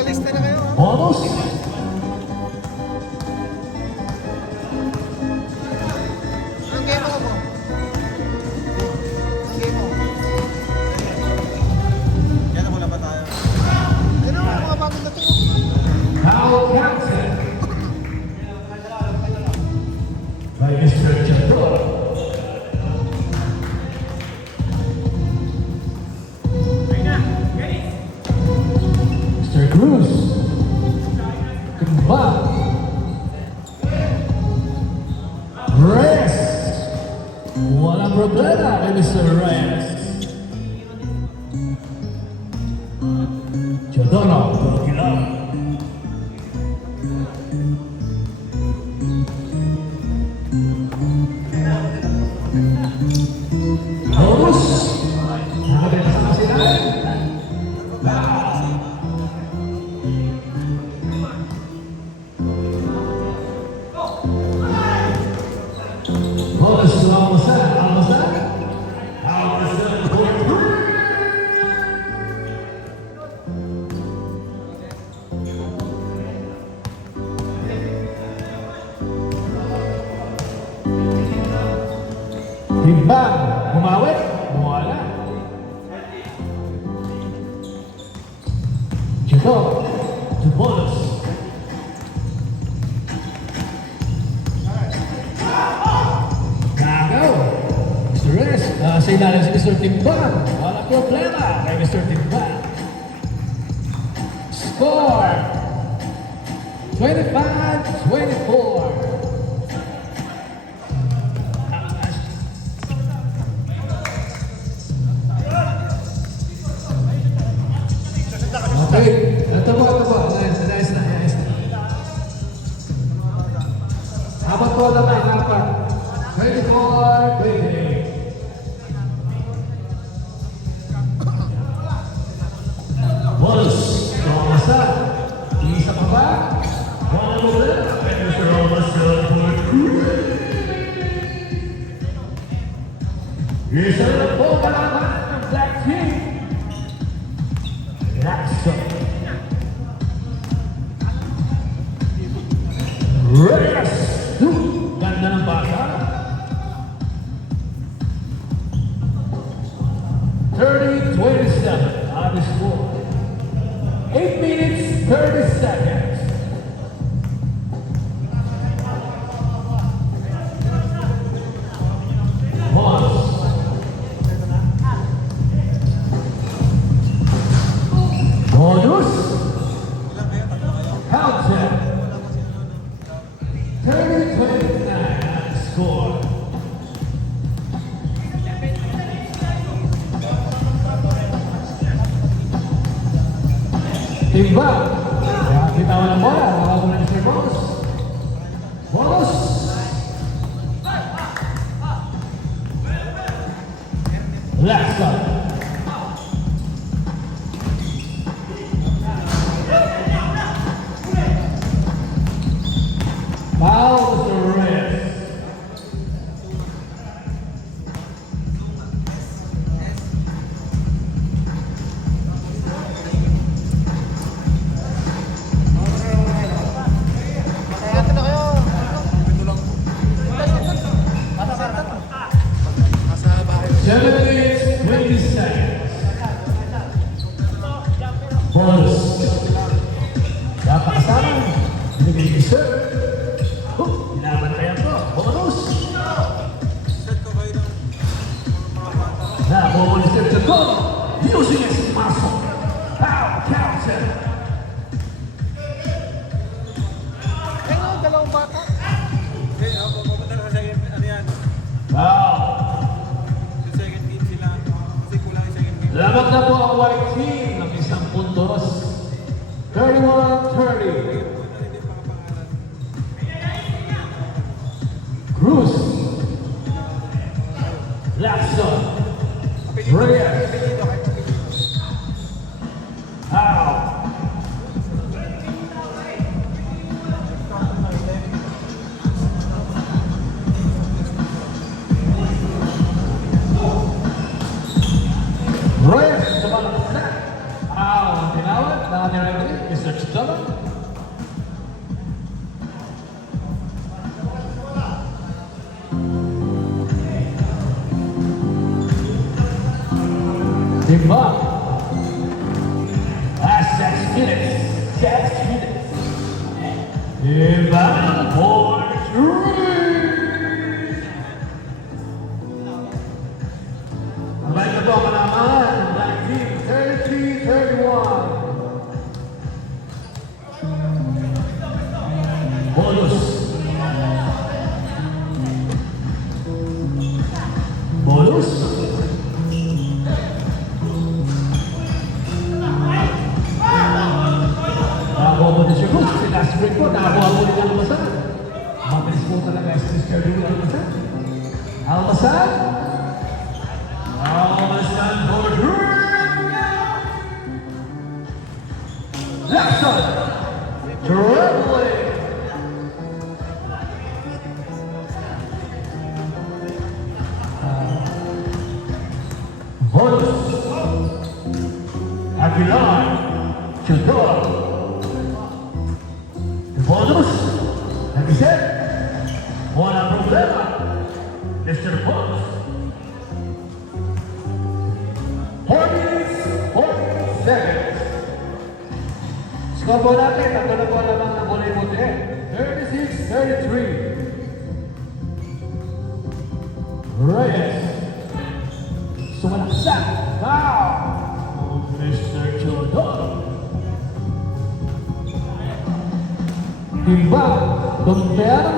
Magpamalista na kayo, ha? Bonus. Anong game mo mo? Anong game mo? Yan, wala pa tayo. Ano, mga bagong dating mo? Foul counted by Mr. Chador. Mr. Cruz. Tumba. Reyes. Walang problema kay Mr. Reyes. Chador, Burkina. Bonus. Nakabenta sa kasinan. Bonus to Almazan. Almazan. Almazan for three. Timbang, bumawit, wala. Chador, to bonus. Gagaw. Mr. Reyes, sa ilalim si Mr. Timbang. Wala problema kay Mr. Timbang. Score, 25-24. Okay, ito po. Nice na. Apat po naman, apat. 24-20. Bonus, Almazan. Isa pa ba? One more. Mr. Almazan for three. Isa na po kalaban ng Black Team. Jackson. Reyes. Ganda ng basa. 30-27 on the score. 8 minutes, 30 seconds. Once. Bonus. Counted. 30-29 on the score. Timba. Bitawan ng bola. Nakawag na ni Sir Bonus. Bonus. Last up. Foul, Mr. Reyes. Kaya na kayo. Ito lang. Nasa bahay. 7 minutes, 20 seconds. Bonus. Napakasama. Binigay ni Sir. Binabantayan ko. Bonus. Set ko kayo ng mga bata. Nabobolis Sir Chador. Using his muscle. Foul counted. Ayun o, dalawang bata. Okay, ako pupunta na sa second, ano yan? Foul. Sa second team sila. Kasi kulang yung second team. Lamang na po ang white team ng isang puntos. 31-30. Cruz. Lacson. Reyes. Foul. Reyes, sa balang set. Ang tinawag na referee, Mr. Mr. Chitala. Timba. Last 6 minutes. 6 minutes. Timba for 3. Ang balik na po ang kalamangan. Black team 33-31. Bonus. Bonus. Nakakuha po na siya po. Si last break po, nakakuha po nila Almasan. Mabilis po talaga si Mr. Louie Almasan. Almasan. Almasan for Jackson. Traveling. Bonus. Aguilar. Childor. Bonus. Nag-isip. Walang problema. Mr. Bonus. 40 seconds. Score po natin. Tatlo na po lamang ng kulay puti. 36-33. Reyes. Sumalaksak. Foul. Mr. Childor. Timba, Dompean.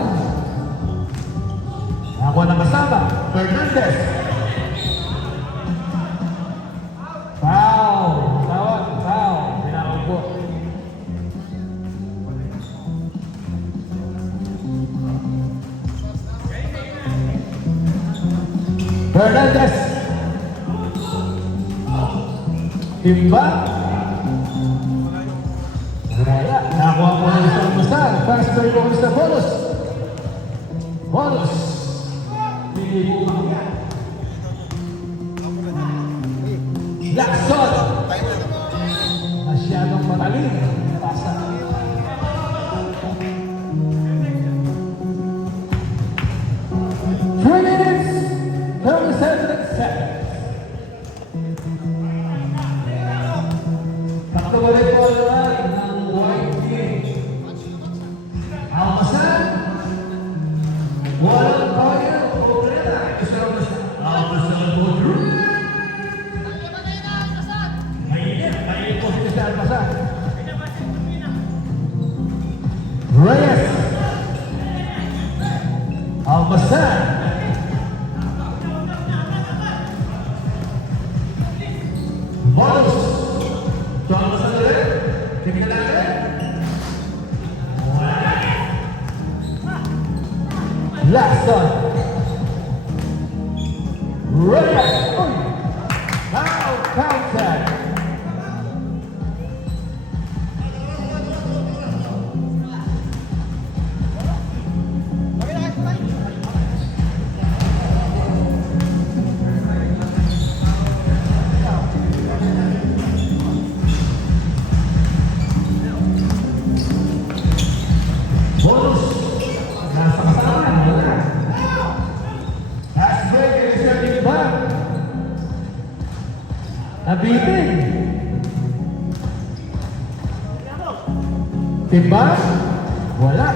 Ako na kasama, Fernandez. Foul, tawag, foul. Pinakang po. Fernandez. Timba. Wala. Nakuha po ng isang masal. Fast break po sa bonus. Bonus. Hindi po makakaya. Lakson. Masyadong mataling. Pasa. Three minutes. 37 seconds. Tatlo ulit po ng white team. Almasan. Walang kaya. Problema. Almasan po. Mainit po si Almasan. Reyes. Almasan. Bonus. Almasan ulit. Tingnan natin. Last one. Reyes. Foul contact. Bonus. Nasa kasama. Last break is setting back. Nabitin. Timba. Wala.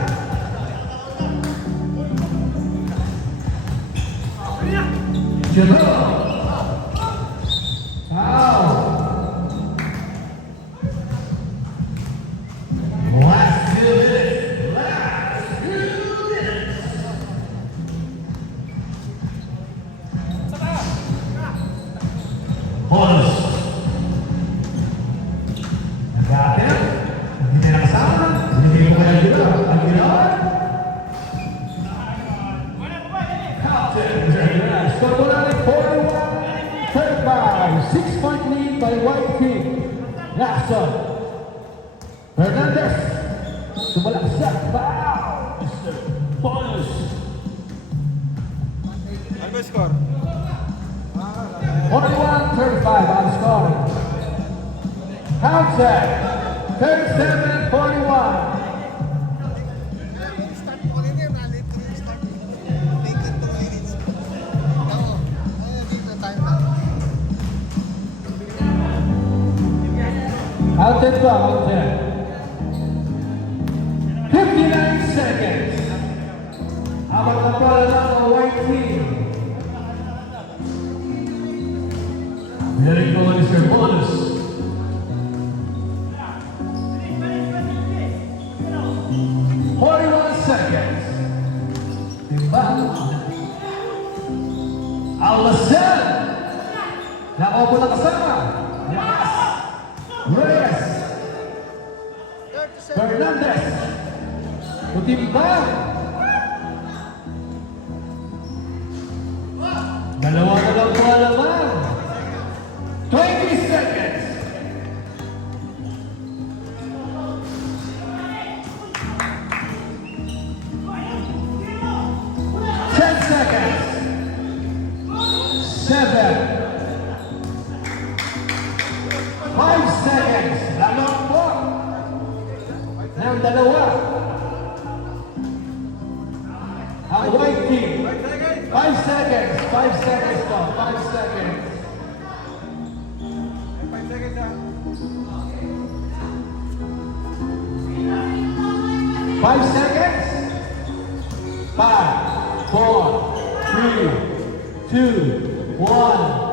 Jero. Foul. Last 2 minutes. Last 2 minutes. Bonus. Nag-atin. Hindi na kasama. Hindi ko kaya gila. Ang gila. Captain. Score mo natin 41-35. 6-point lead by White Team. Jackson. Fernandez. Sumalaksak. Foul. Mr. Bonus. Ano ba yung score? 41-35 on scoring. Contact. 37-41. Start mo rin yan, late to start. Late to 2 minutes. Oo. Dito tayo na. Counted pa, counted. 59 seconds. Habang napala ng white team. Letting go on is your bonus. 41 seconds. Diba? Almacen. Nakaupo na kasama. Yes. Reyes. 37. Fernandez. Kutimbang. Dalawa na lang po alaman. 20 seconds. Seven. 5 seconds. Lalong po. Ng dalawa. Ang white team. 5 seconds. 5 seconds po. 5 seconds. 5 seconds ah. 5 seconds. 5, 4, 3, 2, 1.